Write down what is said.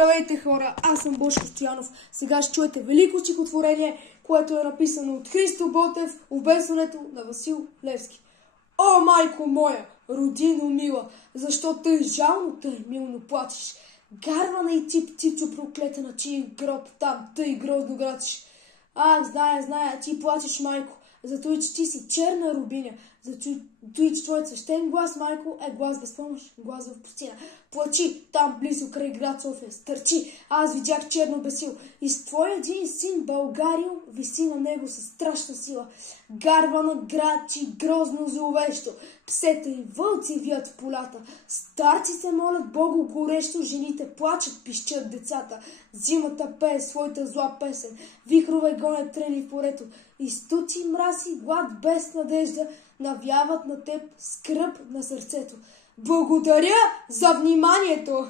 Здравейте, хора! Аз съм Бошко Стоянов. Сега ще чуете велико стихотворение, което е написано от Христо Ботев, обесването на Васил Левски. О, майко моя, родино мила, защо тъй жално, тъй милно плачеш? Гарвана и ти, птичо проклета, на чий гроб там тъй грозно грачиш. Зная, ти плачеш, майко, зато и че ти си черна рубиня, зато и че твоят свещен глас, майко, е глас без помощ, глас в пустина. Плачи там близо край град София, стърчи, аз видях черно бесил и с твоя един син Българио виси на него със страшна сила. Гарвана грачи грозно зловещо, псета и вълци вият в полята, старците молят Богу горещо, жените плачат, пищат децата, зимата пее своята зла песен, вихрове гонят трени в порето, и стуци мрази, глад без надежда навяват на теб скръб на сърцето. Благодаря за вниманието!